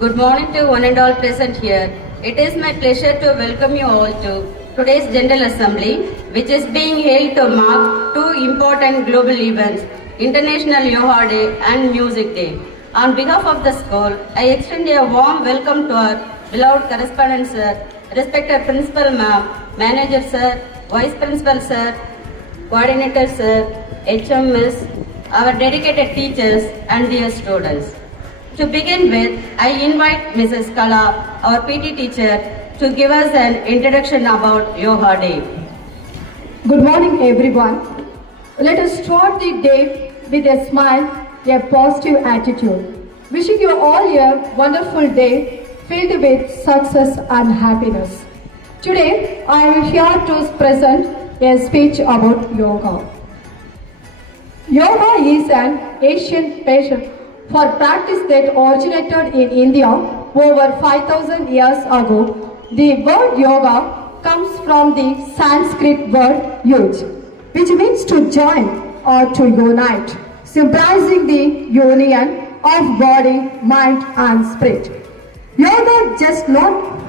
Good morning to one and all present here. It is my pleasure to welcome you all to today's General Assembly, which is being held to mark two important global events, International Yoga Day and Music Day. On behalf of the school, I extend a warm welcome to our beloved correspondent sir, respected principal ma'am, manager sir, vice principal sir, coordinator sir, HMS, our dedicated teachers and dear students. To begin with, I invite Mrs. Kala, our PT teacher, to give us an introduction about Yoga Day. Good morning, everyone. Let us start the day with a smile, a positive attitude. Wishing you all a wonderful day filled with success and happiness. Today, I am here to present a speech about yoga. Yoga is an ancient passion for practice that originated in India over 5,000 years ago. The word yoga comes from the Sanskrit word yuj, which means to join or to unite, symbolizing the union of body, mind and spirit. Yoga is just not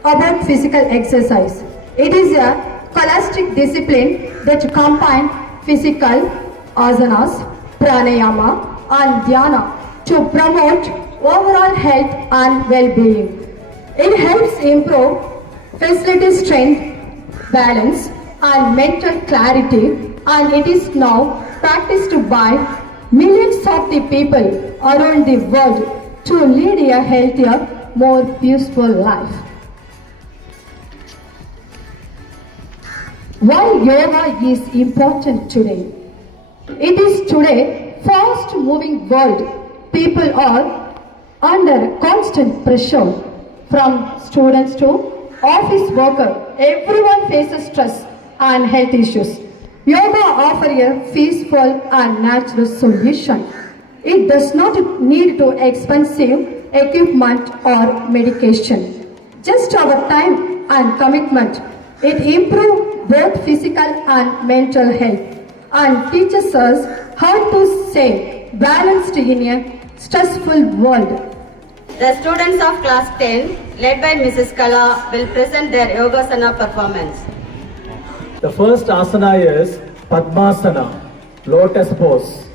about physical exercise. It is a holistic discipline that combines physical asanas, pranayama and dhyana to promote overall health and well-being. It helps improve facility strength, balance and mental clarity, and it is now practiced by millions of the people around the world to lead a healthier, more peaceful life. Why yoga is important today? It is today fast-moving world. People are under constant pressure from students to office workers. Everyone faces stress and health issues. Yoga offers a peaceful and natural solution. It does not need to expensive equipment or medication. Just our time and commitment. It improves both physical and mental health and teaches us how to stay balanced in a stressful world. The students of class 10, led by Mrs. Kala, will present their Yogasana performance. The first asana is Padmasana, lotus pose.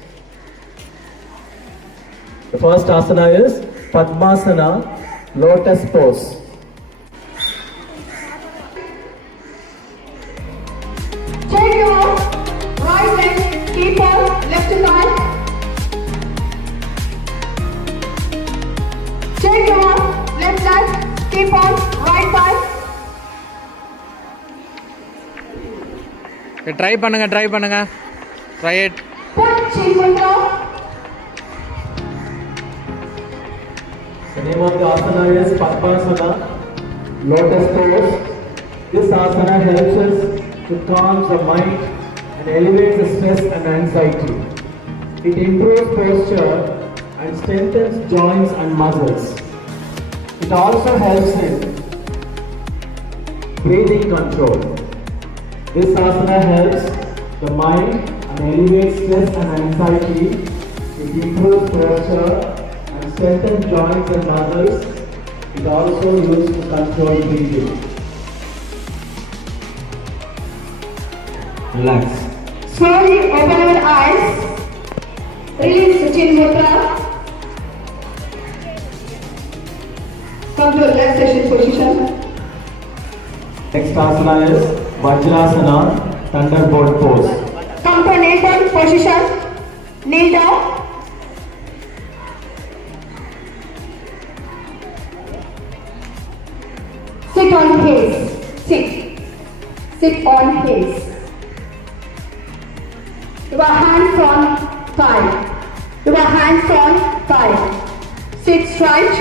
The first asana is Padmasana, lotus pose. Take your right leg, keep on left side. Take your left leg, keep on right side. try பண்ணுங்க try it. Put chin mudra. The name of the asana is Padmasana, lotus pose. This asana helps us to calm the mind and elevate the stress and anxiety. It improves posture and strengthens joints and muscles. It also helps in breathing control. This asana helps the mind and elevates stress and anxiety. It improves posture and strengthens joints and muscles. It also used to control breathing. Relax. Slowly open your eyes. Release the chin mudra. Come to relaxation position. Next asana is Vajrasana, thunderbolt pose. Come to kneel down position. Kneel down. Sit on heels. Sit on heels. Your hands on thigh. Your hands on thigh. Sit straight.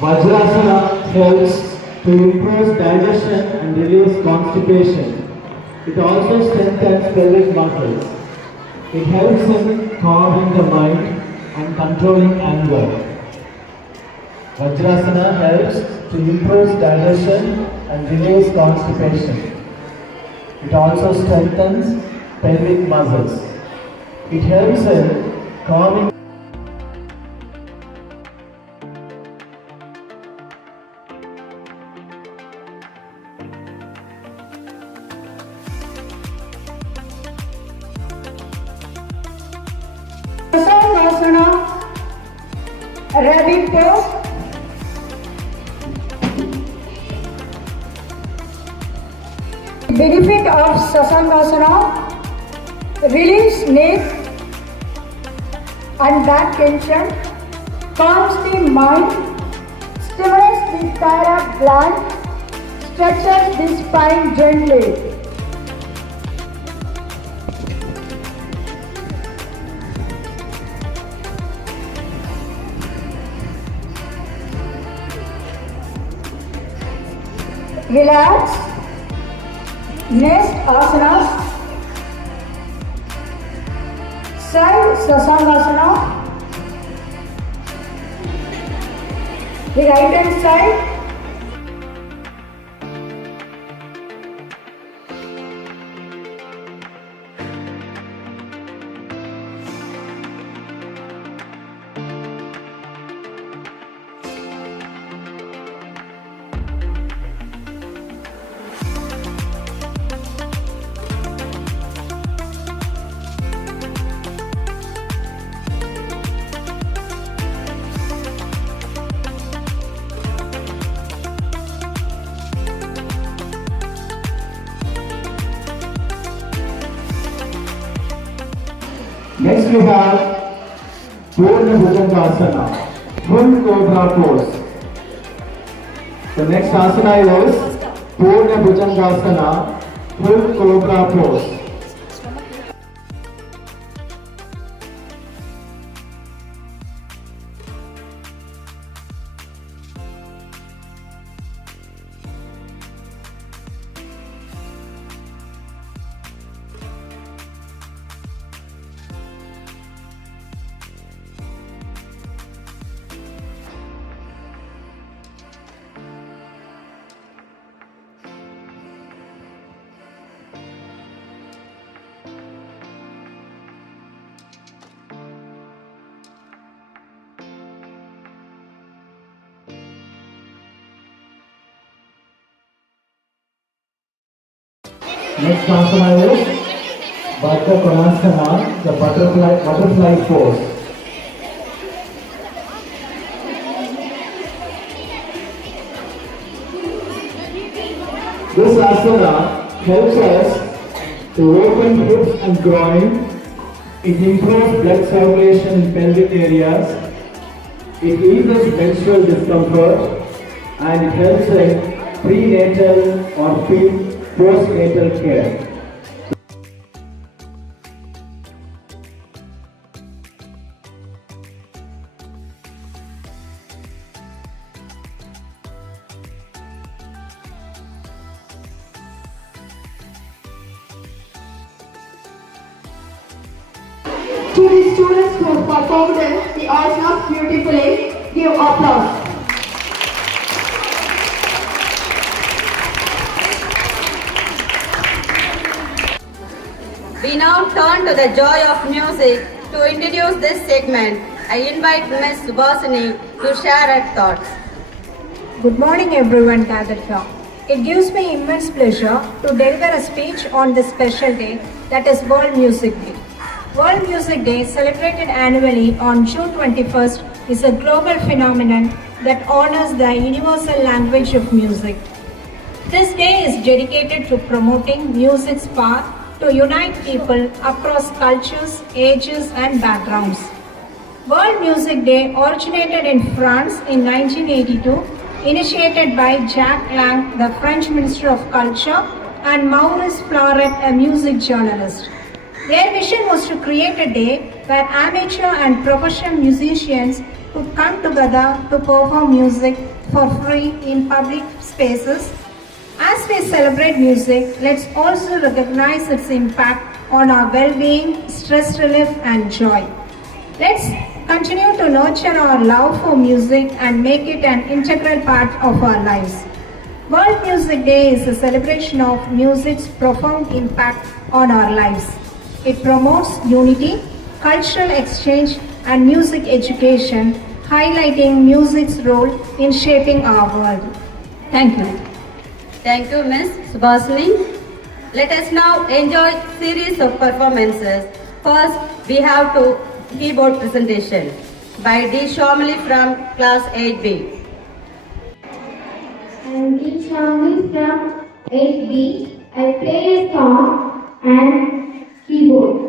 Vajrasana helps to improve digestion and release constipation. It also strengthens pelvic muscles. It helps in calming the mind and controlling anger. Vajrasana helps to improve digestion and release constipation. It also strengthens pelvic muscles. It helps in calming. Sasangasana, rabbit pose. Benefit of Sasangasana: relieves neck and back tension, calms the mind, stimulates the thyroid gland, stretches the spine gently. Relax. Next asanas. Side Sasangasana. The right hand side. Next we have Purna Bhujangasana, full cobra pose. The next asana is Purna Bhujangasana, full cobra pose. Next asana is Baddha Konasana, the butterfly pose. This asana helps us to open hips and groin. It improves blood circulation in pelvic areas. It eases menstrual discomfort and it helps in prenatal or postnatal care. To the students who performed the asanas beautifully, give applause. We now turn to the joy of music. To introduce this segment, I invite Ms. Subhasini to share her thoughts. Good morning everyone gathered here. It gives me immense pleasure to deliver a speech on this special day, that is World Music Day. World Music Day, celebrated annually on June 21st, is a global phenomenon that honors the universal language of music. This day is dedicated to promoting music's power to unite people across cultures, ages and backgrounds. World Music Day originated in France in 1982, initiated by Jacques Lang, the French Minister of Culture, and Maurice Flauret, a music journalist. Their vision was to create a day where amateur and professional musicians could come together to perform music for free in public spaces. As we celebrate music, let's also recognize its impact on our well-being, stress relief and joy. Let's continue to nurture our love for music and make it an integral part of our lives. World Music Day is a celebration of music's profound impact on our lives. It promotes unity, cultural exchange, and music education, highlighting music's role in shaping our world. Thank you. Thank you, Ms. Subhasini. Let us now enjoy series of performances. First, we have to keyboard presentation by D. Shomali from class 8B. I'm Deep Shamli from 8B. I play a song and keyboard.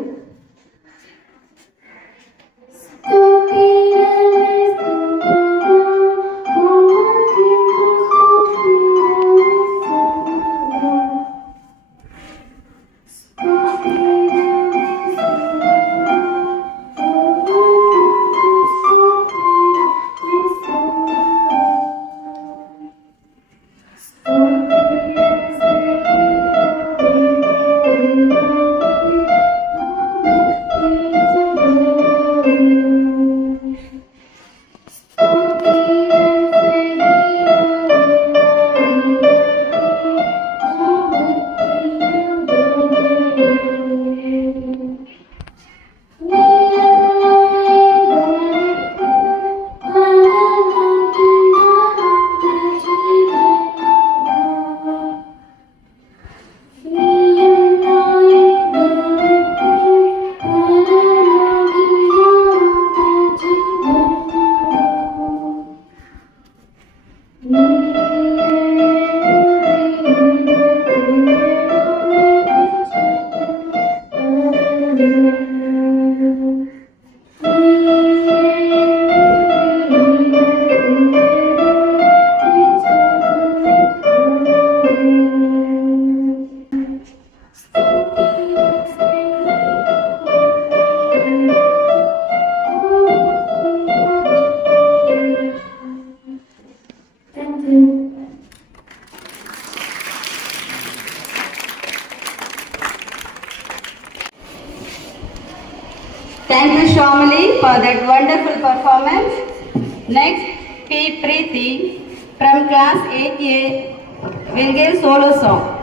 Thank you, Shomali, for that wonderful performance. Next, P. Preeti from class 8A will give solo song.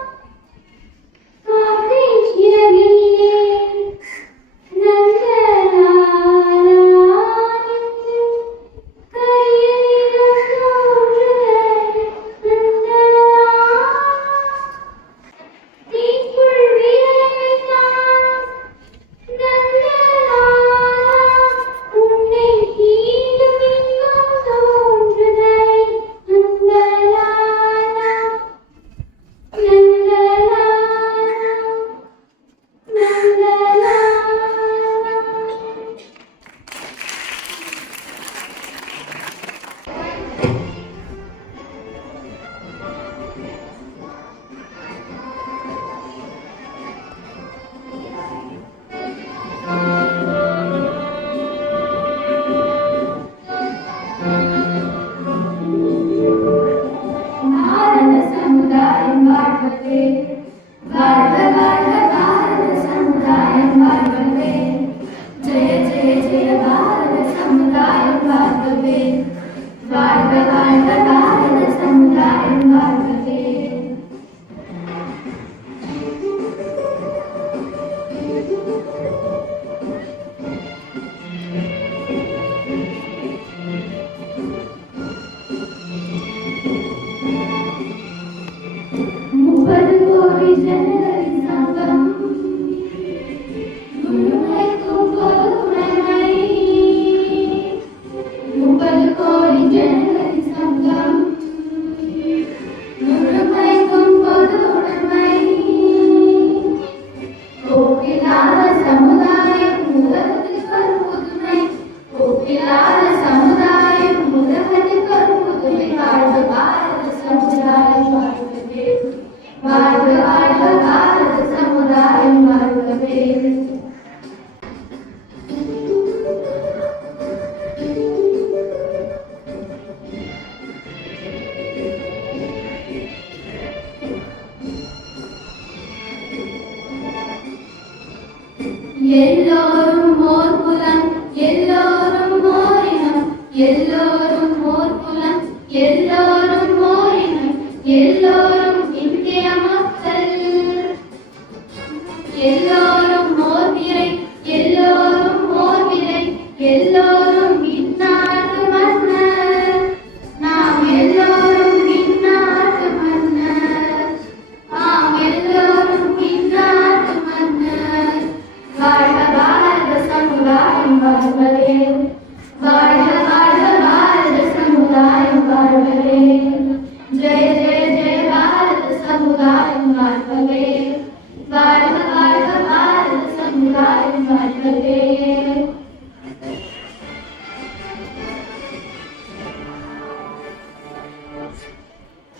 Thank you. எல்லோரும் ஓர் குலம் எல்லோரும் ஓரினம் எல்லோரும் ஓர் குலம் எல்லோரும் ஓரினம் எல்லோரும் இந்திய மக்கள் எல்லோரும் ஓர் நிறை எல்லோரும் ஓர் விலை எல்லோரும் இந்நாட்டு மன்னர் நாம் எல்லோரும் இந்நாட்டு மன்னர் நாம் எல்லோரும் இந்நாட்டு மன்னர் வாழ்க பாரத சமுதாயம் வாழ்வரே வாழ்க வாழ்க பாரத சமுதாயம் வாழ்வரே ஜெய ஜெய ஜெய பாரத சமுதாயம் வாழ்வரே வாழ்க வாழ்க பாரத சமுதாயம் வாழ்வரே.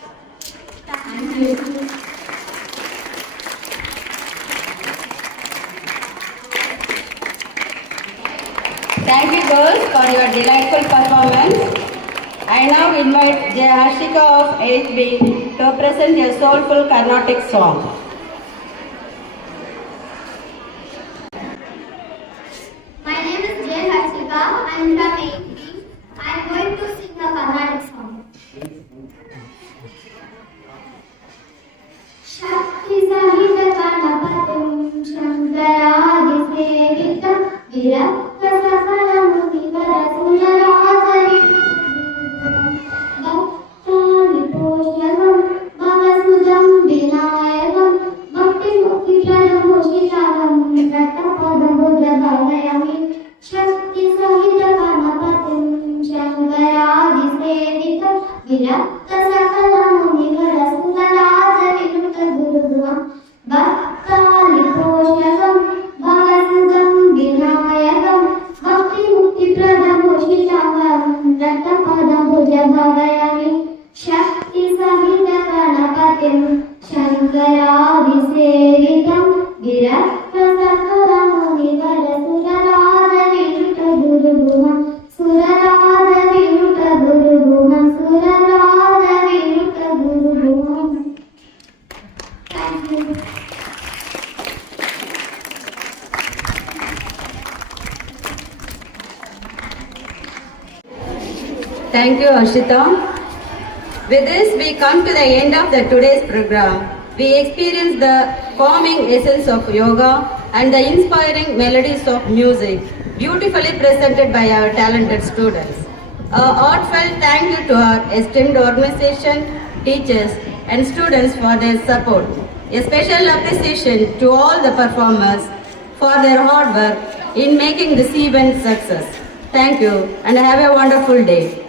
Thank you. Thank you girls for your delightful performance. I now invite Jay Harshika of 8B to present a soulful Carnatic song. My name is Jay Harshika. I am from 8B. I am going to sing a Carnatic song. Shakti Sahita Ganapatim Shankaradi Sevitam Virakta Sakala Mudivara Sundarajari Bhaktani Poshyamam Bhavasudam Vinayakam Bhakti Mukti Pradam Moshitaram Ratapadam Buddha Bhavayami Shakti Sahita Ganapatim Shankaradi Sevitam Virakta Sakala Mudivara Sundarajari Gurudham Bhaktani Poshyamam Bhavasudam Vinayakam Bhakti Mukti Pradam Moshitaram Ratapadam Buddha Bhavayami Shakti Sahita Ganapatim Shankaradi Sevitam Virakta Sakala Mudivara Suraraja Viruta Gurugruham Suraraja Viruta Gurugruham Suraraja Viruta Gurugruham. Thank you. Thank you, Ashita. With this, we come to the end of today's program. We experienced the calming essence of yoga and the inspiring melodies of music, beautifully presented by our talented students. A heartfelt thank you to our esteemed organization, teachers, and students for their support. A special appreciation to all the performers for their hard work in making this event success. Thank you and have a wonderful day.